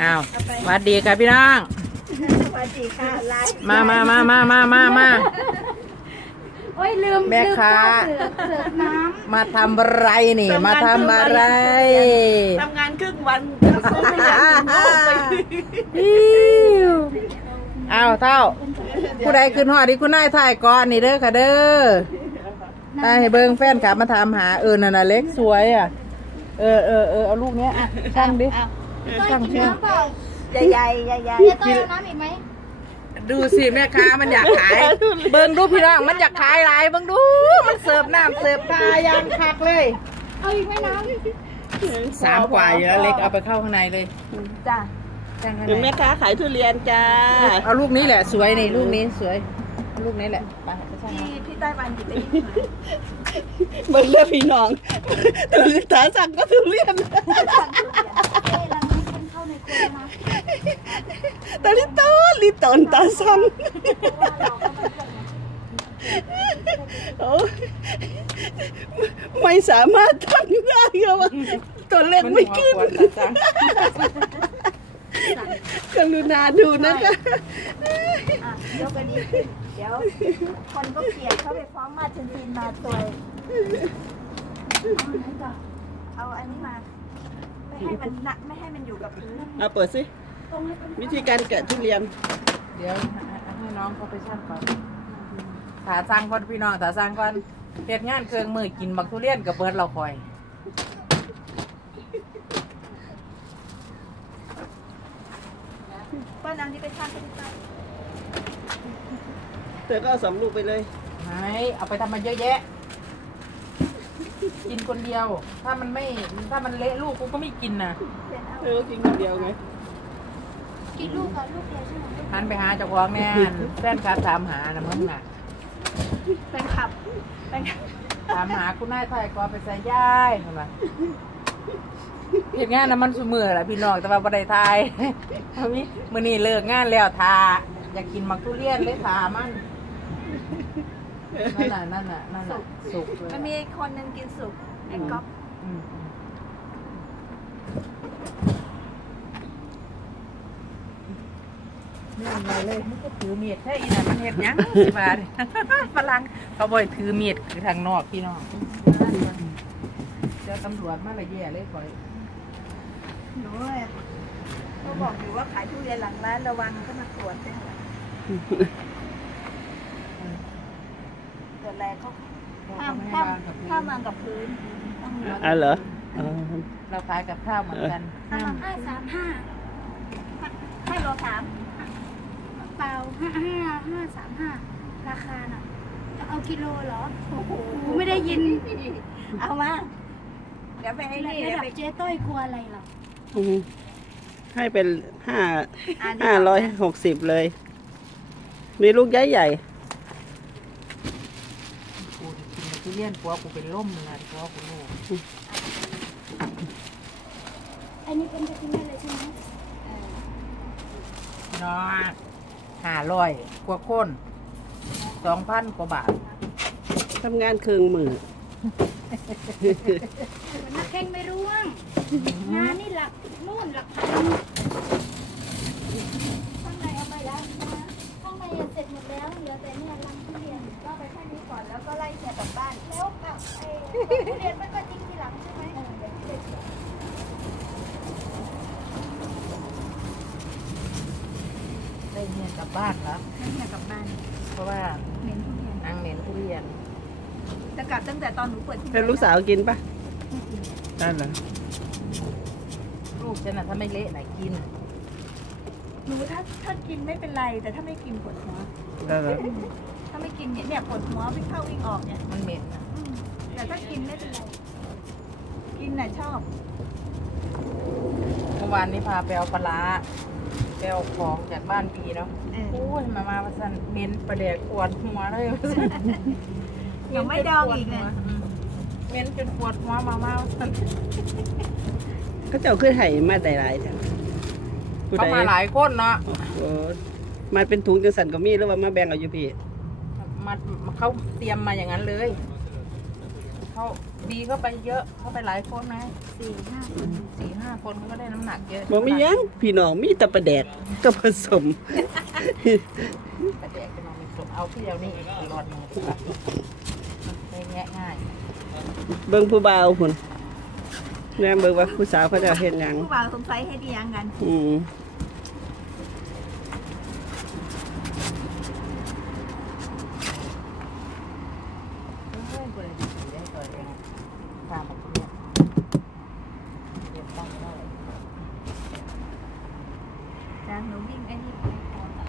อ้าวสวัสดีค่ะพี่น้องสวัสดีค่ะไลฟ์มามามามามามามาโอ้ยลืมแม่ค้าลืมเสิร์ฟน้มาทำอะไรนี่ มาทำอะไรทำงานครึ่งวันก็ซื้อไม่อยากกินลูกไปอิ๊วอ้าวเท่า ผู้ใดขึ้นหอดที่คุณนายถ่ายก่อนนี่เด้อค่ะเด้อตายให้เบิ้งแฟนขับมาถามหาเออนั่นน่ะเล็กสวยอะ เออเออเออเอาลูกเนี้ยอะช่างดิำต้อยกินน้ำเปล่าใหญ่ๆใหญ่ๆใหญ่เดี๋ยวต้อยเอาน้ำอีกไหมดูสิแม่ค้ามันอยากขาย เบิ้งดูพี่น้องมันอยากขายหลายเบิ้งดูมันเสิร์ฟน้ำเสิร์ฟทายางคักเลยเอาอีกไหมน้สามกว่าอยู่แล้วเล็กเอาไปเข้าข้างในเลยจ้ะจ้างข้างถึงในแม่ค้าขายทุเรียนจ้าเอาลูกนี้แหละสวยนี่ลูกนี้สวย ลูกนี้แหละไปไปช่างพี่มันพี่ใต้บันจิตได้ยินเบิ่งเลือพี่น้องทุเรียนถาสั่งก็ทุเรียนำเอ้ยเราไม่ เป็นเข้าในรัวนะตอนตาสั่งเพราะว่าเราก็ไม่เลือกไงโอ้ยไม่สามารถทำได้ก็ว่าตัวเล็กไม่ขึ้นกรุณาดูนะคะเดี๋ยวคนก็เกลียดเขาไปฟ้องมาชนซีนมาตัวเอาอันนี้มา ให้มันหนักไม่ให้มันอยู่กับพื้นเอาเปิดสิวิธีการแกะทุเรียน เดี๋ยวให้น้องเขาไปช่างก่อนถาสร้างก่อนพี่น้องถาสร้างก่อนเฮ็ดงานเครื่องมือกินบักทุเรียนกับเบิร์ดเราคอยเปิ้ลเอานี้ไปช่างกันดีกว่าเธอก็เอาสองลูกไปเลยไม่เอาไปทำมาเยอะแยะ กินคนเดียว ถ้ามันไม่ ถ้ามันเละลูกกูก็ไม่กินนะเธอก็กินคนเดียวไงกี่ลูกกับลูกเดียวใช่ไหมหันไปหาเจ้าของแน่นแฟนคลับถามหานะมึงอะแฟนคลับแฟนคลับถามหาคุณนายไทยก็ไปใส่ย่ายเห็นไหมเห็นงานนะมันสมือแหละพี่น้องแต่ว่าบัไดทายเอามิมื่อนี้เลิกงานแล้วทาอยากกินมักทุเรียนเลยทามัน นั่นน่ะนั่นน่ะนั่นน่ะสุกเลยมันมีคนหนึงกินสุกไอ้ก๊อฟอืมอืมนี่อะไรเลยมันก็ถือมีดแค่อีน่ะมันเห็ดหยังสิบาทฝรั่งเขาบ่อยถือมีดคือทางนอกพี่น้องเจ้าตำรวจมาละแย่เลยก่อยหนูอะเขาบอกอยู่ว่าขายทุเรียนหลังร้านระวังก็มาตรวจด้วยค่ะตร วจแรกเขาห้ามห้ามห้ามวางกับพื้นต้องวางอะเหรออ๋อเราขายกับข้าวเหมือนกันห้ามห้าสามห้าให้โลสามเปล่าห้าห้าห้าสามห้าราคาน่ะ จะเอากิโลเหรอโอ้โหไม่ได้ยิน เอามา เดี๋ยวไปให้นี่ระเดี๋ยวดับไปเจ๊ต้อยกลัวอะไรหรออืมให้เป็นห้าอันนี้ห้าร้อยหกสิบเลย มีลูกใหญ่ใหญ่ กูจะกินทุเรียนปัวกูเป็นล่มนะปัวกูลูกอันนี้เป็นจะกินได้เลยใช่ไหมน้องห้าร้อยกว่าคนสองพันกว่าบาททำงานเครื่องมือมันนักแข่งไม่ร่วง งานนี่หลักนู่นหลักพันข้างในเอาไปแล้วนะข้างในอะเสร็จหมดแล้วเหลือแต่เนี่ยลังทุเรียน เรียนมันก็ทิ้งทีหลังใช่ไหมได้เงินกลับบ้านแล้วให้เชียร์กลับบ้านเพราะว่าเน้นทุเรียนนางเน้นทุเรียนจะกลับตั้งแต่ตอนหนูเปิดที่แล้วลูกสาวกินปะได้เหรอลูกฉันน่ะถ้าไม่เละไหนะกิน หนูถ้าถ้ากินไม่เป็นไร แต่ถ้าไม่กินปวดหัวได้เหรอถ้าไม่กินเนี่ยเนี่ยปวดหัววิ่งเข้าวิ่งออกเนี่ย มันเหม็นนะอืม แต่ถ้ากินไม่เป็นไร กินน่ะชอบ เมื่อวานนี้พาไปเอาปลาร้าไปเอาของจากบ้านพีเนาะเออ โอ้ยมามาว่าสันเหม็นประเดี๋ยวปวดหัวเลยว่าซั่นยังไม่ดองอีกเนี่ยอืมเหม็นจนปวดหัวมามาว่าซั่นเขาเจ้าขึ้นไห่มาได้หลายจ้ะผู้เขาใดมาหลายคนเนาะโอ้มาเป็นถุงจังสันก็มีหรือว่ามาแบ่งเอาอยู่พี่ มาเขาเตรียมมาอย่างนั้นเลย เขาบีเข้าไปเยอะเข้าไปหลายคนนะสี่ห้าสี่ห้าคนเขาก็ได้น้ำหนักเยอะบ่มีหยังพี่น้องมีแต่ประแดกกับผสม แต่แดกจะนอนมีสมเอาที่เดียวนี่รอดมือไม่แงะง่ายเบิ่งผู้บ่าวพุ่นแม่เบิ่งว่าผู้สาวเขาจะเฮ็ดหยัง ผู้บ่าวสงสัยให้ดียังกัน อืม เฮ้ยบริษัทได้ตัวเองตามแบบนี้เดี๋ยวต้องได้ จ้าหนูวิ่งไอ้นี่ไปพอละ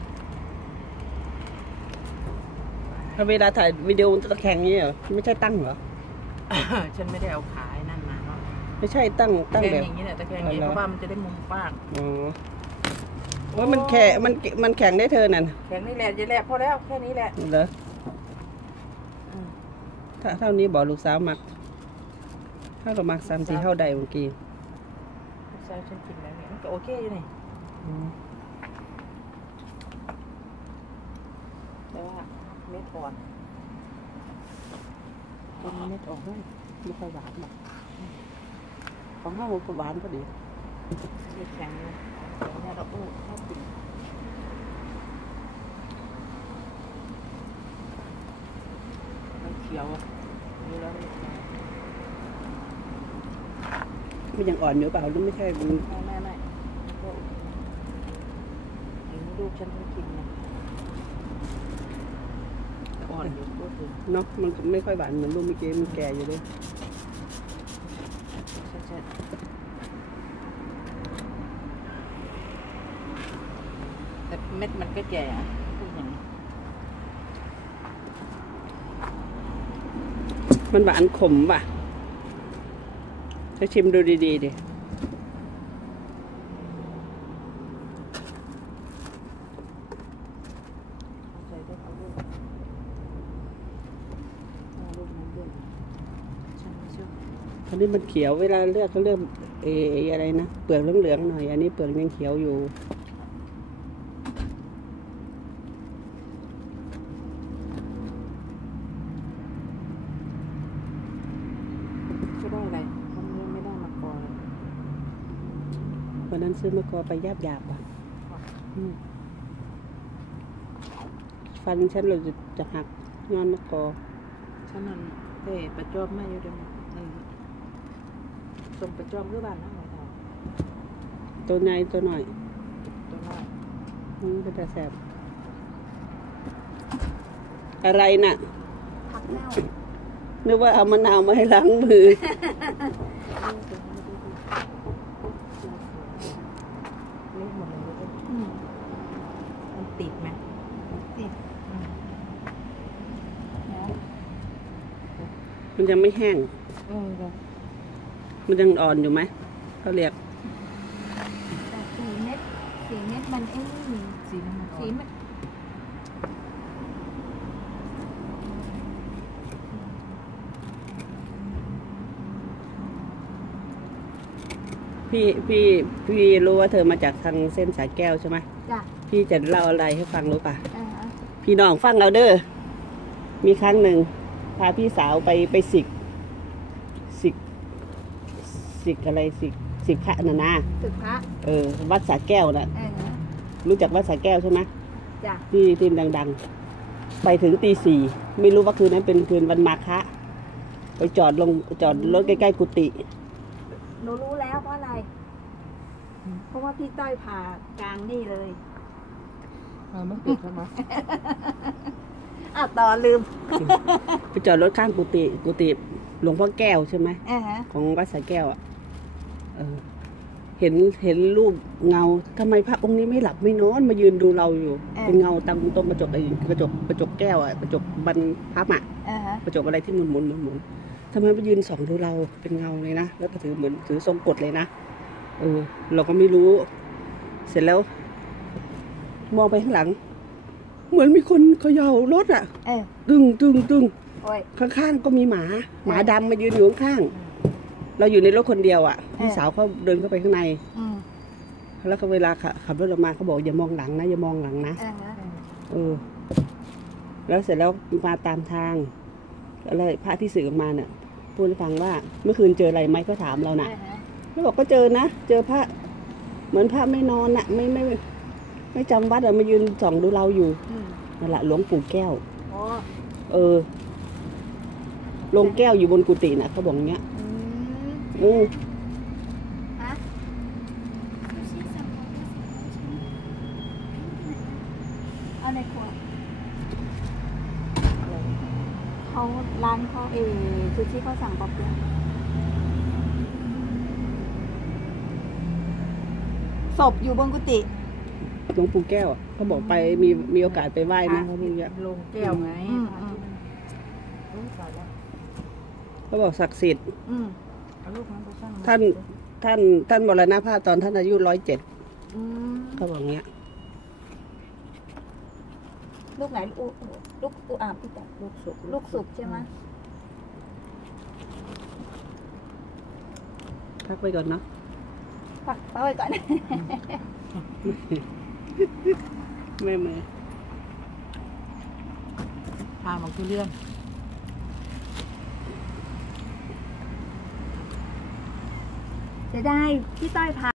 ถ้าเวลาถ่ายวิดีโอมันจะตะแคงอย่างนี้เหรอ ไม่ใช่ตั้งเหรอ ฉันไม่ได้เอาขายนั่นมาเนาะไม่ใช่ตั้งตะตั้งแคงแบบอย่างนี้แหละตะแคงอย่างนี้อ๋อเหรอเพราะว่ามันจะได้มุมกว้าง อ๋อว่ามันแข็งมันมันแข็งได้เธอนั่นแข็งนี่แหละจะแหละพอแล้วแค่นี้แหละเหรอถ้าเท่านี้บอกลูกสาวมัก ถ้าเรามักสามสี่เท่าใดเมื่อกี้ใช่ฉันกินแล้วเนี่ยมันก็โอเคอยู่นี่อืมแต่ว่า เม็ดอ่อนต้นเม็ดอ่อนด้วยไม่ค่อยหวานหรอกของข้าวก็หวานพอดีเม็ดแข็งเลยเนี่ยเราอู้ชอบกินมันเขียวอะดูแล้วมันเขียวมันยังอ่อนอยู่เปล่าหรือไม่ใช่มันไม่ไม่ไม่ก็อันนี้ลูกฉันไม่กินนะแต่ อ่อนอยู่พูดถึงเนาะมันไม่ค่อยหวานเหมือนลูกเมื่อกี้มันแก่อยู่เลยใช่ใช่แต่เม็ดมันก็แก่อะพูดอย่างนี้มันหวานขมว่ะถ้าชิมดูดีๆดิ เอาใจด้วยเอาลูกเอาลูกนั้นด้วยฉันไม่ชอบ อั นนี้มันเขียวเวลาเลือกก็เลือกเอออะไรนะเปลือกเหลืองๆหน่อย อันนี้เปลือกยังเขียวอยู่ก็ได้อะไรมันยังไม่ได้มาก่อนเลยวันนั้นซื้อมะกอไปยาบหยาบๆอะอืมฟันฉันเราจะจะหักย้อนมะกอฉันนั่นเต้ประจวบมาอยู่เดี๋ยวนี้นั่น ส่งประจวบหรือบ้านนะหมอทองตัวใหญ่ตัวหน่อยตัวน้อยอืมก็จะแสบอะไรน่ะผักเน่านึกว่าเอามะนาวมาให้ล้างมือ เล็กหมดเลยลูกเอ้ยมันติดไหมติดอืมมันยังไม่แห้ง เออจ้ะ มันยังอ่อนอยู่ไหมเขาเรียกแต่สีเม็ดสีเม็ดมันไอ้นี่สีน้ำมันอ่อสีนมันพี่พี่พี่รู้ว่าเธอมาจากทางเส้นสายแก้วใช่ไหมจ้ะพี่จะเล่าอะไรให้ฟังรู้ป่ะเออพี่น้องฟังเราเด้อมีครั้งหนึ่งพาพี่สาวไปไปสิกสิก สิกอะไรสิกสิกพระนานาสึกพระเออวัดสาแก้วน่ะ เออรู้จักวัดสาแก้วใช่ไหมจ้ะที่ที่ดัง ๆ ไปถึงตีสี่ไม่รู้ว่าคืนนั้นเป็นคืนวันมาฆะไปจอดลงจอดรถใกล้ๆกุฏิหนูรู้แล้วเพราะอะไร เพราะว่าพี่ต้อยผ่ากลางนี่เลยเออมันติดใช่ไหมอ้าวต่อลืมไปจอดรถข้างกุฏิกุฏิหลวงพ่อแก้วใช่ไหมอ่าฮะ ของวัดสาแก้วอะ เออ เห็นเห็นรูปเงาทำไมพระองค์นี้ไม่หลับไม่นอนมายืนดูเราอยู่ เป็นเงาตรงตรงกระจกไอ้กระจกกระจกแก้วอะกระจกบันพับอะอ่าฮะกระจกอะไรที่หมุนหมุนหมุนหมุนทำไมมายืนส่องดูเราเป็นเงาเลยนะแล้วก็ถือเหมือนถือทรงกดเลยนะเออ เราก็ไม่รู้ เสร็จแล้ว มองไปข้างหลัง เหมือนมีคนเขย่ารถอะเออตึงตึงตึงโอ้ยข้างๆก็มีหมา หมาดำมายืนอยู่ข้างๆ เราอยู่ในรถคนเดียวอะพี่สาวเขาเดินเข้าไปข้างในอืมแล้วก็เวลาขับขับรถออกมาเขาบอกอย่ามองหลังนะอย่ามองหลังนะอ่าฮะเออ แล้วเสร็จแล้วมาตามทางแล้วพระที่สื่อออกมาเนี่ยพูดให้ฟังว่าเมื่อคืนเจออะไรไหมก็ถามเราน่ะแล้วบอกก็เจอนะเจอพระ เหมือนพระไม่นอนน่ะ ไม่ไม่ไม่ไม่จำวัดอะมายืนส่องดูเราอยู่อืมนั่นแหละหลวงปู่แก้วอ๋อเออลงแก้วอยู่บนกุฏิน่ะเขาบอกอย่างเงี้ย อืมอือฮะซูชิสั่งของภาษาใช่ไหมเอาในครัวเขาร้านเขาเออซูชิเขาสั่งปอเปี๊ยะศพอยู่บนกุฏิหลวงปู่แก้วอะเขาบอกไปมีมีโอกาสไปไหว้นะเขาพูดอย่างเงี้ยลงแก้วไงอืมอืมเขาบอกศักดิ์สิทธิ์ อืม เอาลูกนั้นไปช่างท่านท่านท่านมรณภาพตอนท่านอายุร้อยเจ็ดอืมเขาบอกอย่างเงี้ย ลูกไหนลูกลูกลูกอาบพี่แต่ลูกสุกลูกสุกใช่ไหมพักไปก่อนเนาะปักป้าไว้ก่อนแม่เมย์พามาทุเรียน จะได้พี่ต้อยพา